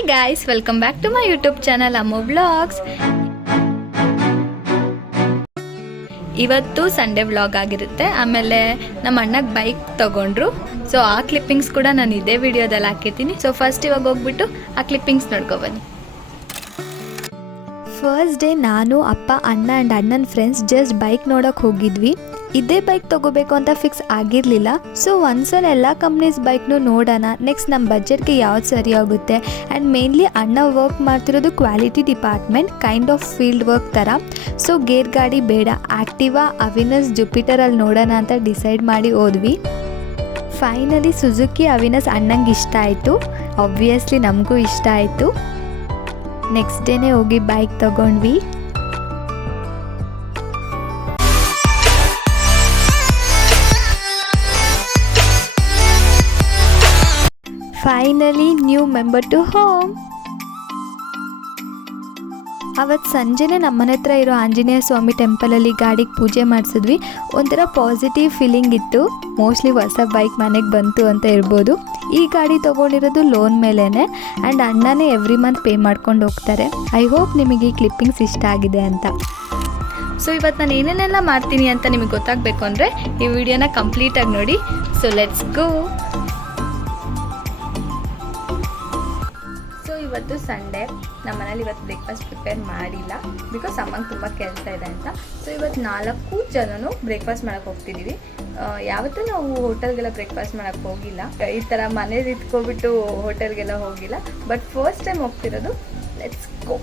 Hi guys, welcome back to my YouTube channel Ammu vlogs. ಇವತ್ತು Sunday vlog ಆಗಿರುತ್ತೆ. ಆಮೇಲೆ ನಮ್ಮ ಅಣ್ಣಗೆ ಬೈಕ್ ತಗೊಂಡ್ರು. ಸೊ ಆ ಕ್ಲಿಪ್ಪಿಂಗ್ಸ್ ಕೂಡ ನಾನು ಇದೇ ವಿಡಿಯೋದಲ್ಲಿ ಹಾಕಿರ್ತೀನಿ. ಸೊ ಫಸ್ಟ್ ಇವಾಗ ಹೋಗ್ಬಿಟ್ಟು ಆ ಕ್ಲಿಪ್ಪಿಂಗ್ಸ್ ನೋಡ್ಕೊಬನ್ನಿ. ಫಸ್ಟ್ ಡೇ ನಾನು, ಅಪ್ಪ, ಅಣ್ಣ ಆ್ಯಂಡ್ ಅಣ್ಣನ ಫ್ರೆಂಡ್ಸ್ ಜಸ್ಟ್ ಬೈಕ್ ನೋಡೋಕೆ ಹೋಗಿದ್ವಿ. ಇದೇ ಬೈಕ್ ತೊಗೋಬೇಕು ಅಂತ ಫಿಕ್ಸ್ ಆಗಿರಲಿಲ್ಲ. ಸೊ ಒಂದ್ಸಲ ಎಲ್ಲ ಕಂಪ್ನೀಸ್ ಬೈಕ್ನು ನೋಡೋಣ, ನೆಕ್ಸ್ಟ್ ನಮ್ಮ ಬಜೆಟ್ಗೆ ಯಾವ್ದು ಸರಿ ಆಗುತ್ತೆ. ಆ್ಯಂಡ್ ಮೇನ್ಲಿ ಅಣ್ಣ ವರ್ಕ್ ಮಾಡ್ತಿರೋದು quality department, kind of field work ಥರ. ಸೊ ಗೇರ್ ಗಾಡಿ ಬೇಡ, ಆ್ಯಕ್ಟಿವಾ, ಅವಿನಸ್, ಜುಪಿಟರಲ್ಲಿ ನೋಡೋಣ ಅಂತ ಡಿಸೈಡ್ ಮಾಡಿ ಹೋದ್ವಿ. ಫೈನಲಿ ಸುಜುಕಿ ಅವಿನಸ್ ಅಣ್ಣಂಗೆ ಇಷ್ಟ ಆಯಿತು. ಆಬ್ವಿಯಸ್ಲಿ ನಮಗೂ ಇಷ್ಟ ಆಯಿತು. ನೆಕ್ಸ್ಟ್ ಡೇನೇ ಹೋಗಿ ಬೈಕ್ ತಗೊಂಡ್ವಿ. Finally new member to home. ಅವತ್ತು ಸಂಜೆನೇ ನಮ್ಮನೆ ಹತ್ರ ಇರೋ ಆಂಜನೇಯ ಸ್ವಾಮಿ ಟೆಂಪಲಲ್ಲಿ ಗಾಡಿಗೆ ಪೂಜೆ ಮಾಡಿಸಿದ್ವಿ. ಒಂಥರ ಪಾಸಿಟಿವ್ ಫೀಲಿಂಗ್ ಇತ್ತು. ಮೋಸ್ಟ್ಲಿ ಹೊಸ ಬೈಕ್ ಮನೆಗೆ ಬಂತು ಅಂತ ಇರ್ಬೋದು. ಈ ಗಾಡಿ ತೊಗೊಂಡಿರೋದು ಲೋನ್ ಮೇಲೇ ಆ್ಯಂಡ್ ಅಣ್ಣನೇ ಎವ್ರಿ ಮಂತ್ ಪೇ ಮಾಡ್ಕೊಂಡು ಹೋಗ್ತಾರೆ. ಐ ಹೋಪ್ ನಿಮಗೆ ಈ ಕ್ಲಿಪ್ಪಿಂಗ್ಸ್ ಇಷ್ಟ ಆಗಿದೆ ಅಂತ. ಸೊ ಇವತ್ತು ನಾನು ಏನೇನೆಲ್ಲ ಮಾಡ್ತೀನಿ ಅಂತ ನಿಮಗೆ ಗೊತ್ತಾಗಬೇಕು ಅಂದರೆ ಈ ವಿಡಿಯೋನ ಕಂಪ್ಲೀಟಾಗಿ ನೋಡಿ. So let's go. ಇವತ್ತು ಸಂಡೇ, ನಮ್ಮ ಮನೇಲಿ ಇವತ್ತು ಬ್ರೇಕ್ಫಾಸ್ಟ್ ಪ್ರಿಪೇರ್ ಮಾಡಿಲ್ಲ, ಬಿಕಾಸ್ ಅಮ್ಮಂಗೆ ತುಂಬ ಕೆಲಸ ಇದೆ ಅಂತ. ಸೊ ಇವತ್ತು 4 ಜನನು ಬ್ರೇಕ್ಫಾಸ್ಟ್ ಮಾಡೋಕ್ಕೆ ಹೋಗ್ತಿದ್ದೀವಿ. ಯಾವತ್ತೂ ನಾವು ಹೋಟೆಲ್ಗೆಲ್ಲ ಬ್ರೇಕ್ಫಾಸ್ಟ್ ಮಾಡೋಕ್ಕೆ ಹೋಗಿಲ್ಲ, ಈ ಥರ ಮನೇಲಿ ಇಟ್ಕೊಬಿಟ್ಟು ಹೋಟೆಲ್ಗೆಲ್ಲ ಹೋಗಿಲ್ಲ. ಬಟ್ ಫಸ್ಟ್ ಟೈಮ್ ಹೋಗ್ತಿರೋದು. Let's go.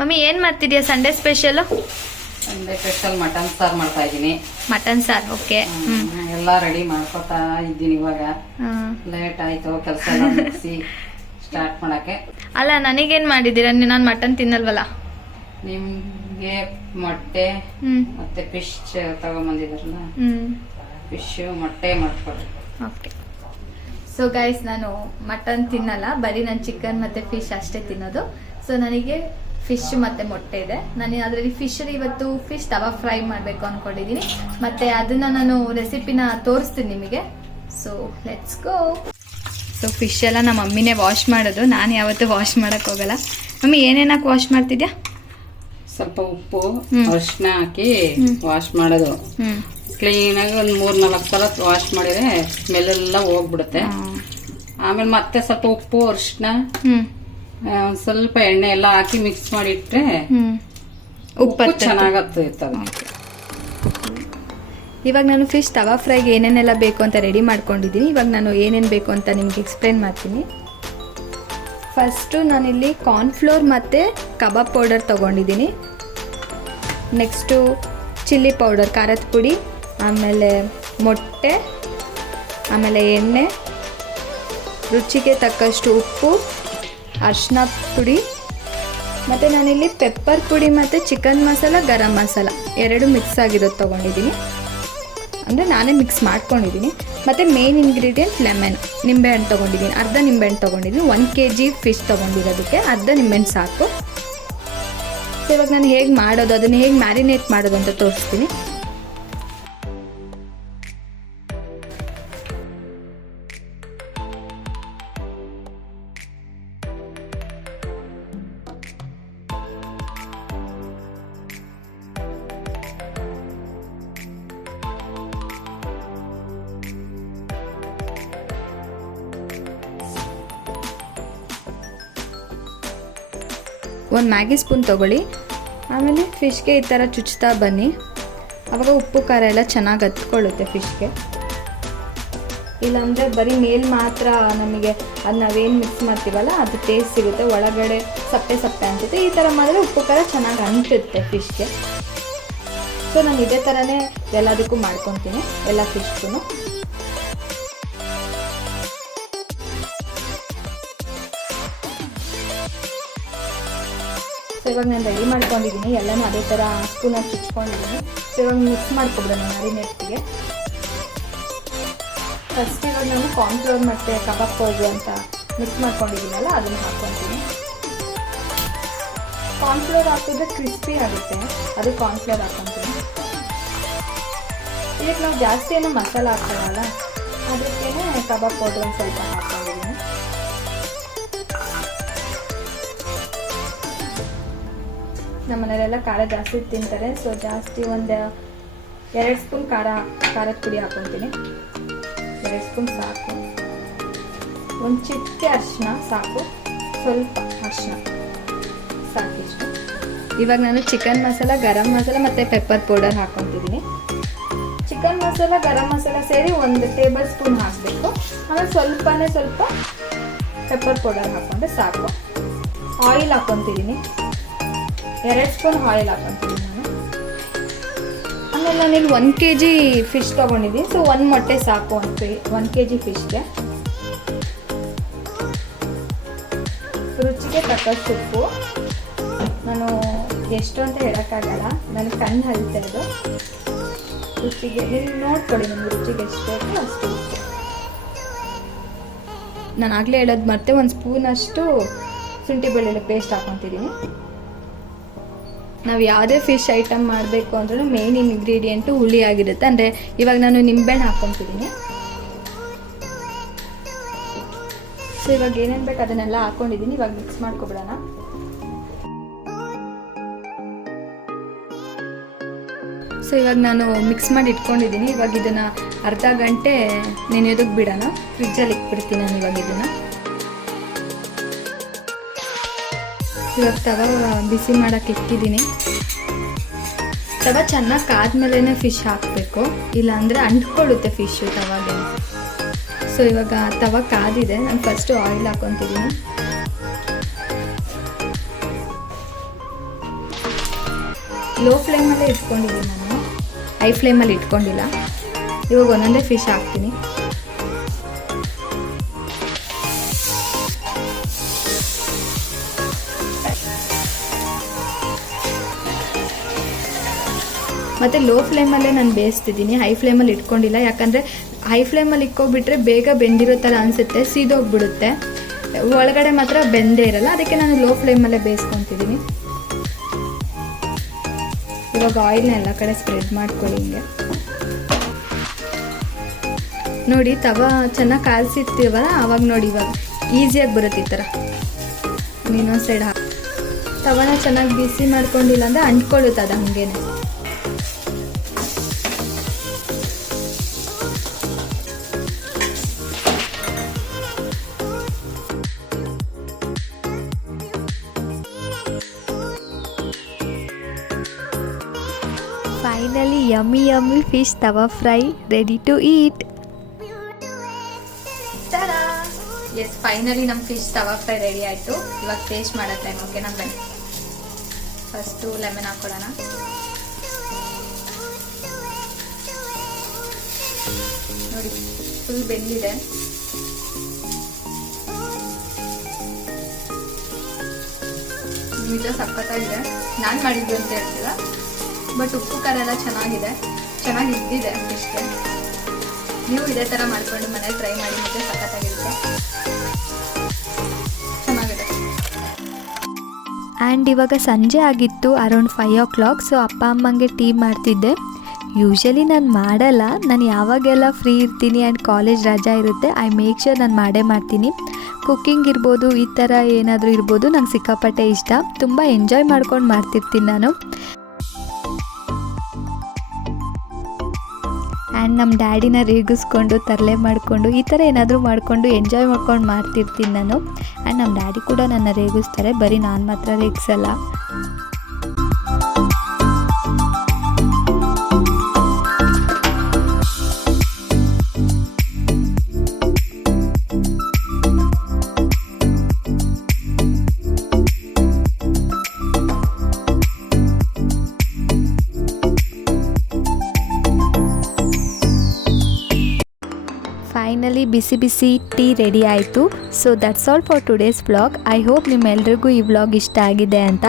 ಮಮ್ಮಿ ಏನು ಮಾಡ್ತಿದ್ಯಾ? ಸಂಡೇ ಸ್ಪೆಷಲ್ ಮಟನ್ ಸಾರು ಮಾಡ್ತಾ ಇದ್ದೀನಿ. ಮಟನ್ ಸಾರು, ಓಕೆ. ಎಲ್ಲ ರೆಡಿ ಮಾಡ್ಕೊತಾ ಇದ್ದೀನಿ. ಇವಾಗ ಲೇಟ್ ಆಯ್ತು ಕೆಲಸ ಮುಗಿಸಿ ಸ್ಟಾರ್ಟ್ ಮಾಡಕ್ಕೆ. ಅಲ್ಲ, ನನಗೇನ್ ಮಾಡಿದ್ದೀರಾ? ನಾನು ಮಟನ್ ತಿನ್ನಲ್ವಲ್ಲ. ನಿಮ್ಗೆ ಮೊಟ್ಟೆ ಮತ್ತೆ ಫಿಶ್ ತಗೊಂಬಂದಿದ್ರಲ್ಲ, ಫಿಶ್ ಮೊಟ್ಟೆ ಮಾಡ್ಕೊಡಿ. ಓಕೆ. ಸೊ ಗೈಸ್, ನಾನು ಮಟನ್ ತಿನ್ನಲ್ಲ, ಬರೀ ನಾನು ಚಿಕನ್ ಮತ್ತೆ ಫಿಶ್ ಅಷ್ಟೇ ತಿನ್ನೋದು. ಸೊ ನನಗೆ ಫಿಶ್ ಮತ್ತೆ ಮೊಟ್ಟೆ ಇದೆ. ನಾನು ಅದರಲ್ಲಿ ಫಿಶಲ್ಲಿ ಇವತ್ತು ಫಿಶ್ ತವಾ ಫ್ರೈ ಮಾಡಬೇಕು ಅಂದ್ಕೊಂಡಿದ್ದೀನಿ. ಮತ್ತೆ ಅದನ್ನ ನಾನು ರೆಸಿಪಿನ ತೋರಿಸ್ತೀನಿ ನಿಮಗೆ. So let's go. So fish ಎಲ್ಲ ನಮ್ಮ ಮಮ್ಮಿನೇ ವಾಶ್ ಮಾಡೋದು, ನಾನು ಯಾವತ್ತೂ ವಾಶ್ ಮಾಡಕ್ ಹೋಗಲ್ಲ. ಮಮ್ಮಿ ಏನೇನಾಕಿ ವಾಶ್ ಮಾಡ್ತಿದ್ಯಾ? ಸ್ವಲ್ಪ ಉಪ್ಪು, ಅರಿಶಿನ ಹಾಕಿ ವಾಶ್ ಮಾಡೋದು. ಕ್ಲೀನಾಗಿ ಒಂದು 3-4 ಸಲ ವಾಶ್ ಮಾಡಿದ್ರೆ ಸ್ಮೆಲ್ ಎಲ್ಲ ಹೋಗ್ಬಿಡುತ್ತೆ. ಆಮೇಲೆ ಮತ್ತೆ ಸ್ವಲ್ಪ ಉಪ್ಪು, ಅರಿಶಿನ, ಸ್ವಲ್ಪ ಎಣ್ಣೆ ಎಲ್ಲ ಹಾಕಿ ಮಿಕ್ಸ್ ಮಾಡಿಟ್ರೆ ಉಪ್ಪು ಚೆನ್ನಾಗತ್ತೆ. ಇವಾಗ ನಾನು ಫಿಶ್ ತವಾ ಫ್ರೈಗೆ ಏನೇನೆಲ್ಲ ಬೇಕು ಅಂತ ರೆಡಿ ಮಾಡ್ಕೊಂಡಿದ್ದೀನಿ. ಇವಾಗ ನಾನು ಏನೇನು ಬೇಕು ಅಂತ ನಿಮ್ಗೆ ಎಕ್ಸ್ಪ್ಲೇನ್ ಮಾಡ್ತೀನಿ. ಫಸ್ಟು ನಾನಿಲ್ಲಿ ಕಾರ್ನ್ಫ್ಲೋರ್ ಮತ್ತು ಕಬಾಬ್ ಪೌಡರ್ ತೊಗೊಂಡಿದ್ದೀನಿ. ನೆಕ್ಸ್ಟು ಚಿಲ್ಲಿ ಪೌಡರ್, ಖಾರದ ಪುಡಿ, ಆಮೇಲೆ ಮೊಟ್ಟೆ, ಆಮೇಲೆ ಎಣ್ಣೆ, ರುಚಿಗೆ ತಕ್ಕಷ್ಟು ಉಪ್ಪು, ಅರಿಶಿನ ಪುಡಿ, ಮತ್ತು ನಾನಿಲ್ಲಿ ಪೆಪ್ಪರ್ ಪುಡಿ ಮತ್ತು ಚಿಕನ್ ಮಸಾಲ, ಗರಂ ಮಸಾಲ 2 ಮಿಕ್ಸ್ ಆಗಿರೋದು ತೊಗೊಂಡಿದ್ದೀನಿ. ಅಂದರೆ ನಾನೇ ಮಿಕ್ಸ್ ಮಾಡ್ಕೊಂಡಿದ್ದೀನಿ. ಮತ್ತು ಮೇನ್ ಇಂಗ್ರೀಡಿಯೆಂಟ್ ಲೆಮನ್, ನಿಂಬೆಹಣ್ಣು ತೊಗೊಂಡಿದ್ದೀನಿ. ಅರ್ಧ ನಿಂಬೆಹಣ್ಣು ತೊಗೊಂಡಿದ್ದೀನಿ. 1 kg ಫಿಶ್ ತೊಗೊಂಡಿರೋದಕ್ಕೆ ಅರ್ಧ ನಿಂಬೆಹಣ್ಣು ಸಾಕು. ಸೊ ಇವಾಗ ನಾನು ಹೇಗೆ ಮಾಡೋದು, ಅದನ್ನು ಹೇಗೆ ಮ್ಯಾರಿನೇಟ್ ಮಾಡೋದು ಅಂತ ತೋರಿಸ್ತೀನಿ. ಒಂದು ಮ್ಯಾಗಿ ಸ್ಪೂನ್ ತೊಗೊಳ್ಳಿ. ಆಮೇಲೆ ಫಿಶ್ಗೆ ಈ ಥರ ಚುಚ್ತಾ ಬನ್ನಿ. ಆವಾಗ ಉಪ್ಪು ಖಾರ ಎಲ್ಲ ಚೆನ್ನಾಗಿ ಹತ್ಕೊಳ್ಳುತ್ತೆ ಫಿಶ್ಗೆ. ಇಲ್ಲಾಂದರೆ ಬರೀ ಮೇಲ್ ಮಾತ್ರ ನಮಗೆ ಅದು ನಾವೇನು ಮಿಕ್ಸ್ ಮಾಡ್ತೀವಲ್ಲ ಅದು ಟೇಸ್ಟ್ ಸಿಗುತ್ತೆ, ಒಳಗಡೆ ಸಪ್ಪೆ ಸಪ್ಪೆ ಅನಿಸುತ್ತೆ. ಈ ಥರ ಮಾಡಿದ್ರೆ ಉಪ್ಪು ಖಾರ ಚೆನ್ನಾಗಿ ಅಂಟುತ್ತೆ ಫಿಶ್ಗೆ. ಸೊ ನಾನು ಇದೇ ಥರನೇ ಎಲ್ಲದಕ್ಕೂ ಮಾಡ್ಕೊತೀನಿ, ಎಲ್ಲ ಫಿಶ್ಗೂ. ಸೊ ಇವಾಗ ನಾನು ರೆಡಿ ಮಾಡ್ಕೊಂಡಿದ್ದೀನಿ, ಎಲ್ಲನೂ ಅದೇ ಥರ ಸ್ಪೂನಾಗಿ ಚುಚ್ಕೊಂಡಿದ್ದೀನಿ. ಸೊ ಇವಾಗ ಮಿಕ್ಸ್ ಮಾಡ್ಕೊಬಿಡೋಣ ಮ್ಯಾರಿನೇಟ್ಗೆ. ಫಸ್ಟ್ ಇವಾಗ ನಾನು ಕಾರ್ನ್ಫ್ಲೋರ್ ಮತ್ತು ಕಬಾಬ್ ಪೌಡ್ರು ಅಂತ ಮಿಕ್ಸ್ ಮಾಡ್ಕೊಂಡಿದ್ದೀನಲ್ಲ ಅದನ್ನು ಹಾಕ್ಕೊತೀನಿ. ಕಾರ್ನ್ಫ್ಲೋರ್ ಹಾಕಿದ್ರೆ ಕ್ರಿಸ್ಪಿ ಆಗುತ್ತೆ, ಅದು ಕಾರ್ನ್ಫ್ಲೋರ್ ಹಾಕ್ಕೊತೀನಿ. ಇದಕ್ಕೆ ನಾವು ಜಾಸ್ತಿ ಏನೋ ಮಸಾಲ ಹಾಕ್ತೀವಲ್ಲ, ಅದಕ್ಕೇನೆ ಕಬಾಬ್ ಪೌಡರ್ ಒಂದು ಸ್ವಲ್ಪ ಹಾಕ್ಕೊಂಡಿದ್ದೀನಿ. ನಮ್ಮ ಮನೆಯಲ್ಲೆಲ್ಲ ಖಾರ ಜಾಸ್ತಿ ತಿಂತಾರೆ, ಸೊ ಜಾಸ್ತಿ ಒಂದು 2 ಸ್ಪೂನ್ ಖಾರದ ಪುಡಿ ಹಾಕ್ಕೊತೀನಿ. 2 ಸ್ಪೂನ್ ಸಾಕು. ಒಂದು ಚಿಟಿಕೆ ಅರಿಶಿನ ಸಾಕು, ಸ್ವಲ್ಪ ಅರಿಶಿನ ಸಾಕಿಷ್ಟು. ಇವಾಗ ನಾನು ಚಿಕನ್ ಮಸಾಲ, ಗರಂ ಮಸಾಲ ಮತ್ತು pepper powder ಹಾಕ್ಕೊತಿದ್ದೀನಿ. Chicken masala, garam masala ಸೇರಿ 1 ಟೇಬಲ್ ಸ್ಪೂನ್ ಹಾಕಬೇಕು. ಆಮೇಲೆ ಸ್ವಲ್ಪ ಪೆಪ್ಪರ್ ಪೌಡರ್ ಹಾಕ್ಕೊಂಡ್ರೆ ಸಾಕು. ಆಯಿಲ್ ಹಾಕ್ಕೊತಿದ್ದೀನಿ, 2 ಸ್ಪೂನ್ ಆಯಿಲ್ ಹಾಕ್ಕೊತಿದ್ದೀನಿ ನಾನು. ಆಮೇಲೆ ನಾನಿಲ್ಲಿ 1 kg ಫಿಶ್ ತೊಗೊಂಡಿದ್ದೀನಿ, ಸೊ 1 ಮೊಟ್ಟೆ ಸಾಕು 1 kg ಫಿಶ್ಗೆ. ರುಚಿಗೆ ತಕ್ಕಷ್ಟು ಉಪ್ಪು. ನಾನು ಎಷ್ಟು ಅಂತ ಹೇಳೋಕ್ಕಾಗಲ್ಲ, ನನಗೆ ಕಣ್ಣು ಹರಿತಾ ಇದು. ರುಚಿಗೆ ನೀವು ನೋಡ್ಕೊಳ್ಳಿ, ನಿಮ್ಗೆ ರುಚಿಗೆ ಎಷ್ಟು ಬೇಕು ಅಷ್ಟು ಉಪ್ಪು. ನಾನು ಆಗಲೇ ಹೇಳೋದು ಮತ್ತೆ 1 ಸ್ಪೂನಷ್ಟು ಶುಂಠಿ ಬೆಳ್ಳುಳ್ಳಿ ಪೇಸ್ಟ್ ಹಾಕ್ಕೊತಿದ್ದೀನಿ. ನಾವು ಯಾವುದೇ ಫಿಶ್ ಐಟಮ್ ಮಾಡಬೇಕು ಅಂದ್ರೂ ಮೇನ್ ಇಂಗ್ರೀಡಿಯೆಂಟು ಹುಳಿ ಆಗಿರುತ್ತೆ. ಅಂದರೆ ಇವಾಗ ನಾನು ನಿಂಬೆಹಣ್ಣು ಹಾಕ್ಕೊತಿದ್ದೀನಿ. ಸೊ ಇವಾಗ ಏನೇನು ಬೇಕು ಅದನ್ನೆಲ್ಲ ಹಾಕ್ಕೊಂಡಿದ್ದೀನಿ. ಇವಾಗ ಮಿಕ್ಸ್ ಮಾಡ್ಕೊಬಿಡೋಣ. ಸೊ ಇವಾಗ ನಾನು ಮಿಕ್ಸ್ ಮಾಡಿ ಇಟ್ಕೊಂಡಿದ್ದೀನಿ. ಇವಾಗ ಇದನ್ನು ಅರ್ಧ ಗಂಟೆ ನೆನೆಯೋದಕ್ಕೆ ಬಿಡೋಣ. ಫ್ರಿಜ್ಜಲ್ಲಿ ಇಟ್ಬಿಡ್ತೀನಿ ನಾನು ಇವಾಗ ಇದನ್ನು. ಇವಾಗ ತವ ಬಿಸಿ ಮಾಡೋಕ್ಕೆ ಇಟ್ಟಿದ್ದೀನಿ. ತವ ಚೆನ್ನಾಗಿ ಕಾದ್ಮೇಲೆ ಫಿಶ್ ಹಾಕಬೇಕು, ಇಲ್ಲಾಂದರೆ ಅಂಟ್ಕೊಳ್ಳುತ್ತೆ ಫಿಶ್ಶು ತವಾಗೆ. ಸೊ ಇವಾಗ ತವ ಕಾದಿದೆ. ನಾನು ಫಸ್ಟು ಆಯಿಲ್ ಹಾಕ್ಕೊತಿದ್ದೀನಿ. ಲೋ ಫ್ಲೇಮಲ್ಲೇ ಇಟ್ಕೊಂಡಿದ್ದೀನಿ ನಾನು, ಹೈ ಫ್ಲೇಮಲ್ಲಿ ಇಟ್ಕೊಂಡಿಲ್ಲ. ಇವಾಗ ಒಂದೊಂದೇ ಫಿಶ್ ಹಾಕ್ತೀನಿ. ಮತ್ತು ಲೋ ಫ್ಲೇಮಲ್ಲೇ ನಾನು ಬೇಯಿಸ್ತಿದ್ದೀನಿ, ಹೈ ಫ್ಲೇಮಲ್ಲಿ ಇಟ್ಕೊಂಡಿಲ್ಲ. ಯಾಕಂದರೆ ಹೈ ಫ್ಲೇಮಲ್ಲಿ ಇಕ್ಕೋಬಿಟ್ರೆ ಬೇಗ ಬೆಂದಿರೋ ಥರ ಅನಿಸುತ್ತೆ, ಸೀದೋಗ್ಬಿಡುತ್ತೆ. ಒಳಗಡೆ ಮಾತ್ರ ಬೆಂದೇ ಇರಲ್ಲ, ಅದಕ್ಕೆ ನಾನು ಲೋ ಫ್ಲೇಮಲ್ಲೇ ಬೇಯಿಸ್ಕೊತಿದ್ದೀನಿ. ಇವಾಗ ಆಯಿಲ್ನ ಎಲ್ಲ ಕಡೆ ಸ್ಪ್ರೆಡ್ ಮಾಡ್ಕೊಳ್ಳಿ ಹಿಂಗೆ. ನೋಡಿ ತವ ಚೆನ್ನಾಗಿ ಕಾಯಿಸಿರ್ತೀವಲ್ಲ, ಆವಾಗ ನೋಡಿ ಇವಾಗ ಈಸಿಯಾಗಿ ಬರುತ್ತೆ ಈ ಥರ. ಇನ್ನೊಂದು ಸೈಡ್ ತವನ ಚೆನ್ನಾಗಿ ಬಿಸಿ ಮಾಡ್ಕೊಂಡಿಲ್ಲ ಅಂದರೆ ಅಂಟ್ಕೊಳ್ಳುತ್ತೆ ಅದು ಹಾಗೇನೆ. Finally, yummy fish tawa fry ready to eat. Tada! Yes, finally ನಮ್ಮ ಫಿಶ್ ತವಾ ಫ್ರೈ ರೆಡಿ ಆಯಿತು. ಇವಾಗ ಟೇಸ್ಟ್ ಮಾಡೋ ಟೈಮ್. ಓಕೆನಾ ಬನ್ನಿ. ಫಸ್ಟು ಲೆಮನ್ ಹಾಕೊಳ್ಳೋಣ. ನೋಡಿ ಫುಲ್ ಬೆಂದಿದೆ. ನಿಜ ಸಖತ್ತಾಗಿದೆ. ನಾನು ಮಾಡಿದ್ದು ಅಂತ ಹೇಳ್ತೀರ, ಬಟ್ ಉಪ್ಪು ಖಾರ ಎಲ್ಲ ಚೆನ್ನಾಗಿದೆ, ಚೆನ್ನಾಗಿ ಇದ್ದಿದೆ ಫಿಶ್ಗೆ. ನೀವು ಇದೇ ಥರ ಮಾಡ್ಕೊಂಡು ಮನೇಲಿ ಟ್ರೈ ಮಾಡಿ, ಮತ್ತೆ ಸಖತ್ತಾಗಿರುತ್ತೆ, ಚೆನ್ನಾಗಿದೆ. ಆ್ಯಂಡ್ ಇವಾಗ ಸಂಜೆ ಆಗಿತ್ತು, ಅರೌಂಡ್ 5 o'clock. ಸೊ ಅಪ್ಪ ಅಮ್ಮಂಗೆ ಟೀ ಮಾಡ್ತಿದ್ದೆ. ಯೂಶಲಿ ನಾನು ಮಾಡಲ್ಲ, ನಾನು ಯಾವಾಗೆಲ್ಲ ಫ್ರೀ ಇರ್ತೀನಿ ಆ್ಯಂಡ್ ಕಾಲೇಜ್ ರಜಾ ಇರುತ್ತೆ, ಐ ಮೇಕ್ ಶ್ಯೂರ್ ನಾನು ಮಾಡೇ ಮಾಡ್ತೀನಿ. ಕುಕ್ಕಿಂಗ್ ಇರ್ಬೋದು, ಈ ಥರ ಏನಾದರೂ ಇರ್ಬೋದು, ನಂಗೆ ಸಿಕ್ಕಾಪಟ್ಟೆ ಇಷ್ಟ. ತುಂಬ ಎಂಜಾಯ್ ಮಾಡ್ಕೊಂಡು ಮಾಡ್ತಿರ್ತೀನಿ ನಾನು. ಆ್ಯಂಡ್ ನಮ್ಮ ಡ್ಯಾಡಿನ ರೇಗಿಸ್ಕೊಂಡು ತರಲೆ ಮಾಡಿಕೊಂಡು ಈ ಥರ ಏನಾದರೂ ಮಾಡಿಕೊಂಡು ಎಂಜಾಯ್ ಮಾಡ್ಕೊಂಡು ಮಾಡ್ತಿರ್ತೀನಿ ನಾನು. ಆ್ಯಂಡ್ ನಮ್ಮ ಡ್ಯಾಡಿ ಕೂಡ ನನ್ನ ರೇಗಿಸ್ತಾರೆ, ಬರೀ ನಾನು ಮಾತ್ರ ರೇಗಿಸಲ್ಲ. ಫೈನಲಿ ಬಿಸಿ ಬಿಸಿ ಟೀ ರೆಡಿ ಆಯಿತು. So that's all for today's vlog. I hope ನಿಮ್ಮೆಲ್ರಿಗೂ ಈ ವ್ಲಾಗ್ ಇಷ್ಟ ಆಗಿದೆ ಅಂತ.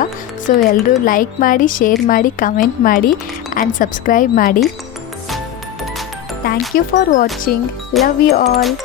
ಸೊ ಎಲ್ಲರೂ ಲೈಕ್ ಮಾಡಿ, ಶೇರ್ ಮಾಡಿ, ಕಮೆಂಟ್ ಮಾಡಿ ಆ್ಯಂಡ್ ಸಬ್ಸ್ಕ್ರೈಬ್ ಮಾಡಿ. Thank you for watching. Love you all.